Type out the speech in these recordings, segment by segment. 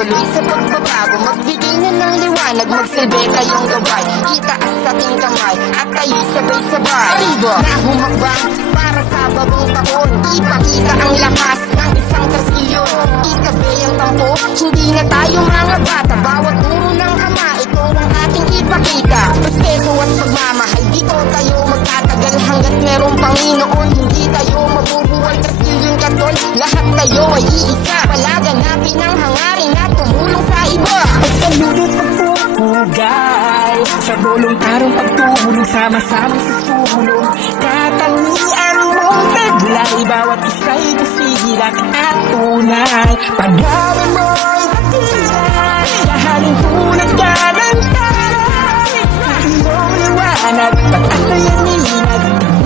tuloy sa pagbabago, magbigay na ng liwanag, magsilbi kayong gabay, itaas sa ating kamay at tayo sabay-sabay na humakbang para sa bagong taon. Ipakita ang lakas ng isang traskilyon, itabi ang tampo, hindi na tayo mga bata. Bawat turo ng ama, ito ang ating ipakita. Respeto at pagmamahal, dito tayo magtatagal hanggat merong Panginoon. Hindi tayo mabubuwal, traskilyon katol, lahat tayo ay iisa. Palagan natin ang hangarin at tumulong sa iba. Pagsaludo pagpupugay, sa voluntarong pagtulong, sama-sama sa sulong. Katangian mong taglay, bawat isa'y busigilak at tunay. Pag-aral mo'y batilay, kahaling tunag garantaray. Sa iyong liwanag, pag-asa'y ang ilinag,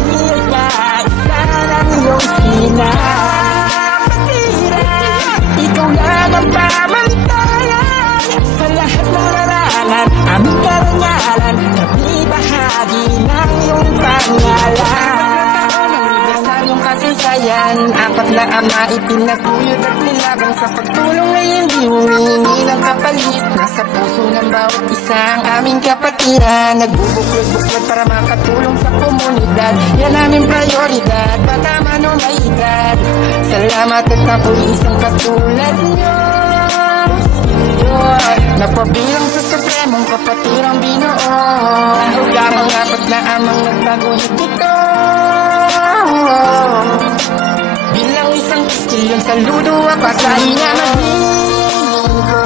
ilinag ka, isa ng iyong sinapatiran. Ikaw lang ang pamantayan sa lahat ng larangan, aming karangalan, kami bahagi ng iyong pangalan. Yung kasaysayan, apat na ama itinaguyod at nilabang sa pagtulong ay hindi humingi ng kapalit. Nasa puso ng bawat isa ang aming kapatiran, nagbubuklod-buklod para makatulong sa komunidad. Yan aming prioridad, bata man o may edad. Salamat at ako'y isang katulad nyo. Napabilang sa supremong kapatirang binuo, ang apat na amang nagtaguyod dito. Bilang isang kastilyon, saludo ako sa ina maglingkod,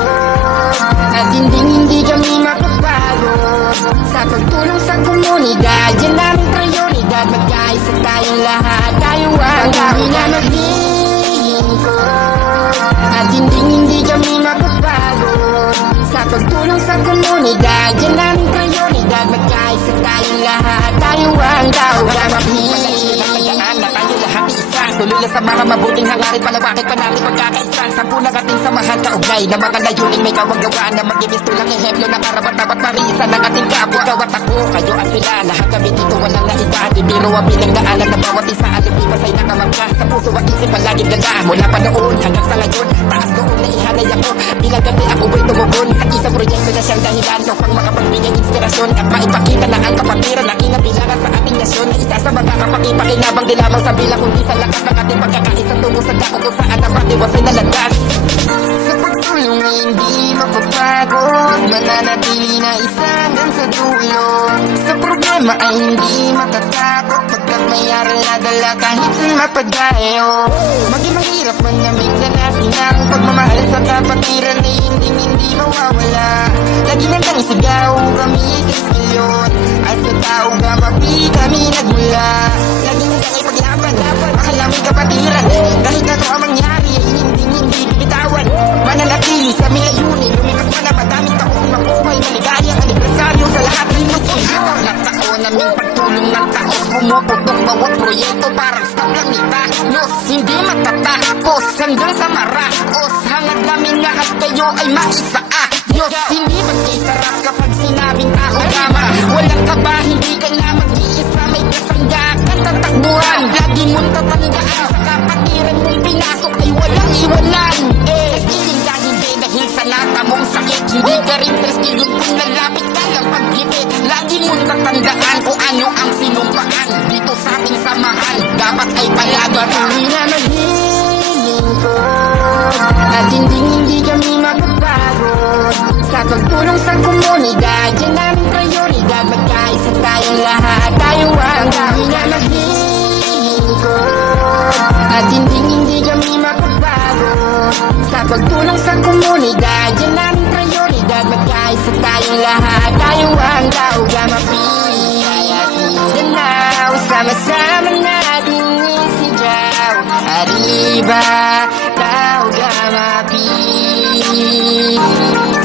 at hindi kami mapapagod sa pagtulong sa komunidad. Yan aming prioridad, magkaisa tayong lahat, tayo ang ina maglingkod, at hindi kami mapapagod sa pagtulong sa komunidad. Yan aming prioridad, magkaisa tayong lahat, tayo ang tao na maglingkod. Tuloy sa mga mabuting hangarin, palawakin pa natin pagkakaisan. Sampu na ating samahan, kaugnay na mga layunin may kawang-gawaan, na mag-ibisto lang ehemplo na karapat-dapat parisan ng ating kapwa. Ikaw at ako, kayo at sila, lahat kami dito walang naedad. Ibiro ang pinagdaanan na bawat isa, alipipas ay nakamangka. Sa puso at isip palaging ganda, mula pa noon hanggang sa ngayon. Taas doon na ihanay ako, bilang gabi ako ba'y tumugon sa isang proyekto na siyang dahilan upang makapagbigay inspirasyon at maipakita na ang kapatiran na inabilangan sa ating nasyon. Na isa sa mga kapakipakinabang di lamang sa bilang kundi sa lakas ng ating pagkakaisa tungo sa dako kung saan ang matiwasay na landas. Sa pagtulong ay hindi mapapagod, mananatili na isa hanggang sa dulo. Sa problema ay hindi matatakot, pagkat may aral na dala kahit mapadayo. Maging mahirap man namig na natin ang pagmamahal sa kapatiran ay hindi mawawala. Lagi nang sigaw kami kaskilyon, at sa tao gamapi kami nagmula. Lagi nang ipaglaban, mahal namin kapatiran, kahit na ito ang mangyari ay hindi bitawan. Mananatili sa mga layunin, lumikas pa na madaming taon, mabuhay na ligayang anibersaryo sa lahat ng musilyo. Nagtaon naming pagtulong ng taos, pumuputok bawat proyekto parang stop lang itahnos. Hindi matatapos hanggang sa maraos, hangad namin lahat kayo ay maisaayos. Hindi ba't kayo sarap kapag sinabing tao kama, walang kaba, hindi ka na mag-iisa, may kasangga at tatakbuhan. Lagi mong tatandaan sa kapatiran mong pinasok ay walang iwanan. Traskilyon ka hindi dahil sa natamong sakit, hindi ka rin traskilyon kung nalapit ka lang paglipit. Lagi mong tatandaan kung ano ang sinumpaan dito sa ating samahan, dapat ay palagi kami na maglilingkod, at hindi kami magpapagod sa pagtulong sa komunidad. Yan aming prioridad, magkaisa tayong lahat, tayo ang kami na maglilingkod, at hindi kami magpapagod sa pagtulong sa komunidad. Yan aming prioridad, magkaisa tayong lahat, tayo ang tao gamapi. Yan now, sama-sama natin isigaw, arriba, tao gamapi.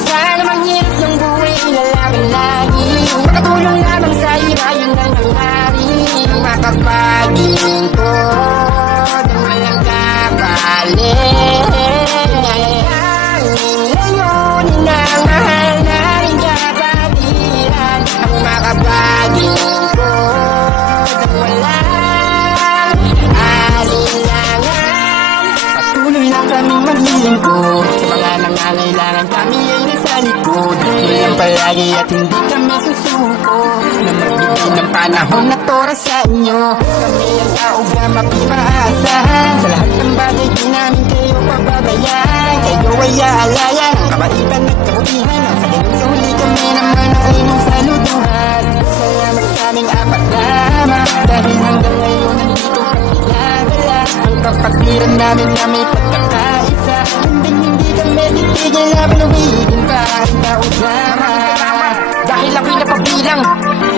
Sana manghirap ng buhay, ilalaban lagi, makatulong lamang sa iba, yun ang hangarin. Makapaglingkod ng walang kapalit, layunin ng mahal na rin kapatiran. Ang makapaglingkod ng walang alinlangan, patuloy lang kami maglilingkod sa mga nangangailangan kami ay nasa likod. Walang palagi at hindi kami susuko na magbigay ng panahon at oras sa inyo. Kami ang taong na mapimaasahan. Sa lahat ng bagay di namin kayo pababayaan. Kayo ay aalayan, kabaitan at kabutihan. Sa ganun sa huli kami naman ang inyong saluduhan. Salamat sa aming apat na ama, dahil hanggang ngayon nandito pinadala ang kapatiran namin na may pagkakaisa. Hindi kami titigil na panuwigin pa ang kausama. Dahil ako'y napabilang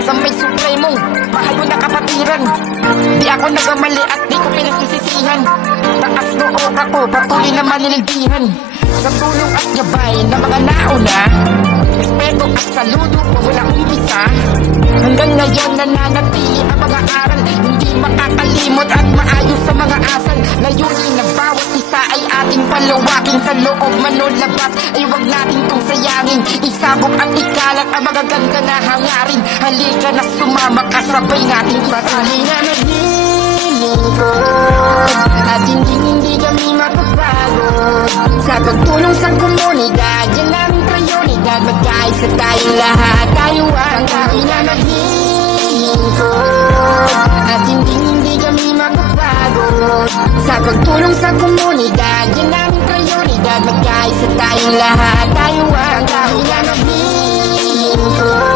sa may supremong mahal mo na kapatiran. Di ako nagamali at di ko pinagsisisihan. Taas noo ako, patuloy na maninilbihan. Sa tulong at gabay ng mga nauna, respeto at saludo ko mula umpisa. Hanggang ngayon nananatili ang mga aral, hindi makakalimot at maayos sa mga asal. Layunin ng bawat isa ay ating palawakin. Sa loob man o labas ay huwag natin kong sayangin. Isabog at ikalat ang magaganda na hangarin. Halika na sumama, kasabay natin Patuloy na naglilingkod at hindi kami mapapagod. Sa pagtulong sa komunidad, yan aming prioridad. Magkaisa tayong lahat, tayo ang kami na naglilingkod at hindi kami mapapagod. Sa pagtulong sa komunidad, yan aming prioridad. Magkaisa tayong lahat, tayo ang kami na naglilingkod.